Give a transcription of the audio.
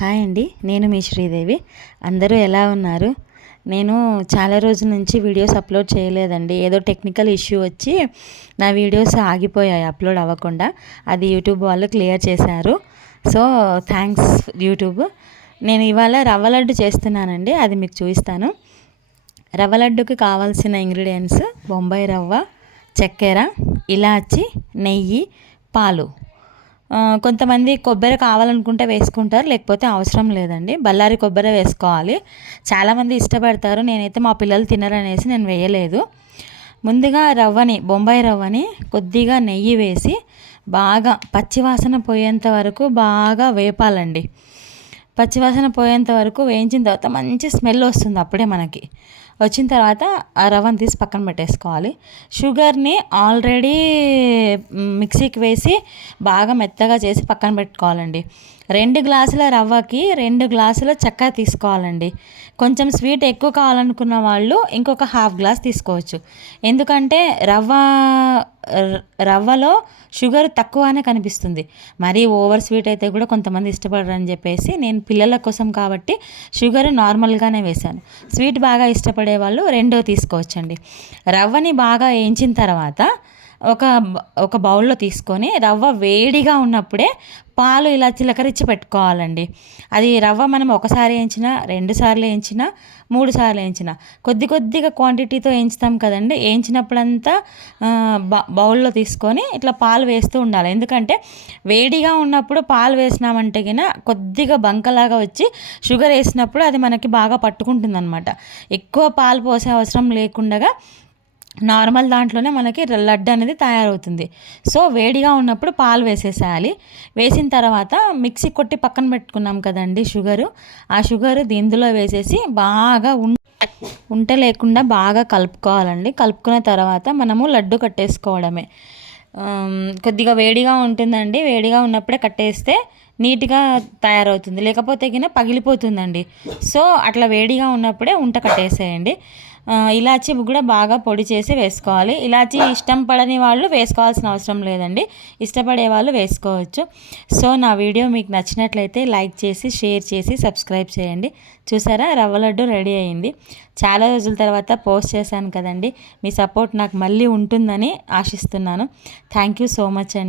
Hi అండి, నేను మీ శ్రీదేవి. అందరూ ఎలా ఉన్నారు? నేను చాలా రోజుల నుంచి వీడియోస్ అప్లోడ్ చేయలేదండి. ఏదో టెక్నికల్ ఇష్యూ వచ్చి నా వీడియోస్ ఆగిపోయాయి అప్లోడ్ అవ్వకుండా. అది యూట్యూబ్ వాళ్ళు క్లియర్ చేశారు. So thanks YouTube. నేను ఇవాళ రవ్వ లడ్డు చేస్తున్నానండి, అది మీకు చూపిస్తాను. రవ్వ లడ్డుకి కావాల్సిన ఇంగ్రీడియంట్స్: బొంబాయి రవ్వ, చక్కెర, ఇలాచి, నెయ్యి, పాలు. కొంతమంది కొబ్బరి కావాలనుకుంటే వేసుకుంటారు, లేకపోతే అవసరం లేదండి. బళ్ళారి కొబ్బరి వేసుకోవాలి. చాలామంది ఇష్టపడతారు, నేనైతే మా పిల్లలు తినరనేసి నేను వేయలేదు. ముందుగా బొంబాయి రవ్వని కొద్దిగా నెయ్యి వేసి బాగా పచ్చివాసన పోయేంత వరకు బాగా వేపాలండి. పచ్చివాసన పోయేంత వరకు వేయించిన తర్వాత మంచి స్మెల్ వస్తుంది. అప్పుడే మనకి వచ్చిన తర్వాత ఆ రవ్వను తీసి పక్కన పెట్టేసుకోవాలి. షుగర్ని ఆల్రెడీ మిక్సీకి వేసి బాగా మెత్తగా చేసి పక్కన పెట్టుకోవాలండి. 2 గ్లాసుల రవ్వకి 2 గ్లాసుల చక్కెర తీసుకోవాలండి. కొంచెం స్వీట్ ఎక్కువ కావాలనుకున్న వాళ్ళు ఇంకొక ½ గ్లాస్ తీసుకోవచ్చు. ఎందుకంటే రవ్వలో షుగర్ తక్కువనే కనిపిస్తుంది. మరీ ఓవర్ స్వీట్ అయితే కూడా కొంతమంది ఇష్టపడరని చెప్పేసి నేను పిల్లల కోసం కాబట్టి షుగర్ నార్మల్గానే వేశాను. స్వీట్ బాగా ఇష్టపడే వాళ్ళు 2 తీసుకోవచ్చండి. రవ్వని బాగా వేయించిన తర్వాత ఒక బౌల్లో తీసుకొని రవ్వ వేడిగా ఉన్నప్పుడే పాలు ఇలా చిలకరించి పెట్టుకోవాలండి. అది రవ్వ మనం ఒకసారి వేయించినా, 2 సార్లు వేయించినా, 3 సార్లు వేయించినా, కొద్దిగా క్వాంటిటీతో వేయించుతాం కదండి. వేయించినప్పుడంతా బౌల్లో తీసుకొని ఇట్లా పాలు వేస్తూ ఉండాలి. ఎందుకంటే వేడిగా ఉన్నప్పుడు పాలు వేసినామంటే గిన కొద్దిగా బంకలాగా వచ్చి షుగర్ వేసినప్పుడు అది మనకి బాగా పట్టుకుంటుంది అనమాట. ఎక్కువ పాలు పోసే అవసరం లేకుండా నార్మల్ దాంట్లోనే మనకి లడ్డు అనేది తయారవుతుంది. సో వేడిగా ఉన్నప్పుడు పాలు వేసేసేయాలి. వేసిన తర్వాత మిక్సీ కొట్టి పక్కన పెట్టుకున్నాం కదండి ఆ షుగరు ఇందులో వేసేసి బాగా ఉంట లేకుండా బాగా కలుపుకోవాలండి. కలుపుకున్న తర్వాత మనము లడ్డు కట్టేసుకోవడమే. కొద్దిగా వేడిగా ఉంటుందండి. వేడిగా ఉన్నప్పుడే కట్టేస్తే నీట్గా తయారవుతుంది, లేకపోతే గిన పగిలిపోతుందండి. సో అట్లా వేడిగా ఉన్నప్పుడే ఉంట కట్టేసేయండి. ఇలాచీ కూడా బాగా పొడి చేసి వేసుకోవాలి. ఇలాచీ ఇష్టం పడని వాళ్ళు వేసుకోవాల్సిన అవసరం లేదండి, ఇష్టపడే వాళ్ళు వేసుకోవచ్చు. సో నా వీడియో మీకు నచ్చినట్లయితే లైక్ చేసి, షేర్ చేసి, సబ్స్క్రైబ్ చేయండి. చూసారా, రవ్వ లడ్డు రెడీ అయింది. చాలా రోజుల తర్వాత పోస్ట్ చేశాను కదండి. మీ సపోర్ట్ నాకు మళ్ళీ ఉంటుందని ఆశిస్తున్నాను. థ్యాంక్ యూ సో మచ్ అండి.